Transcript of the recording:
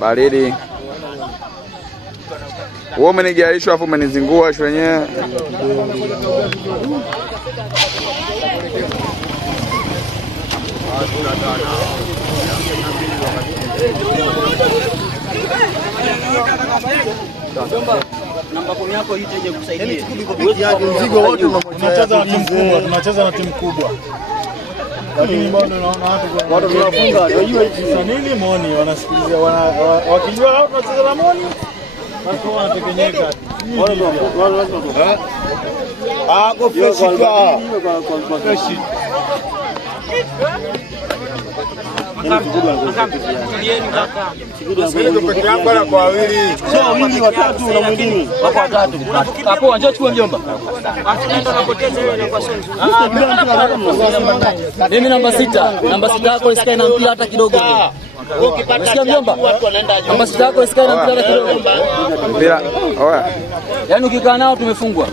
Baridi. Wewe umenigaishwa afu umenizingua sho wenyewe. Namba 10 yako hii ije kusaidia. Mzigo wote tunacheza na timu kubwa, tunacheza na timu kubwa. Lakini bado naona watu tunafunga. Unajua hizi nini Moni wanasikiliza wakijua hao tunacheza na Moni. Basi wanatekenyeka. Kwa fresh kwa. Fresh. Peke yako na kwa wawili. Sio wawili watatu na mwingine. Wako watatu. Hapo njoo chukua mjomba. Mimi namba 6. Namba 6 yako isikae na mpira hata kidogo. Ukipata mjomba. Namba 6 yako isikae na mpira hata kidogo. Mpira. Oya. Yaani ukikaa nao tumefungwa.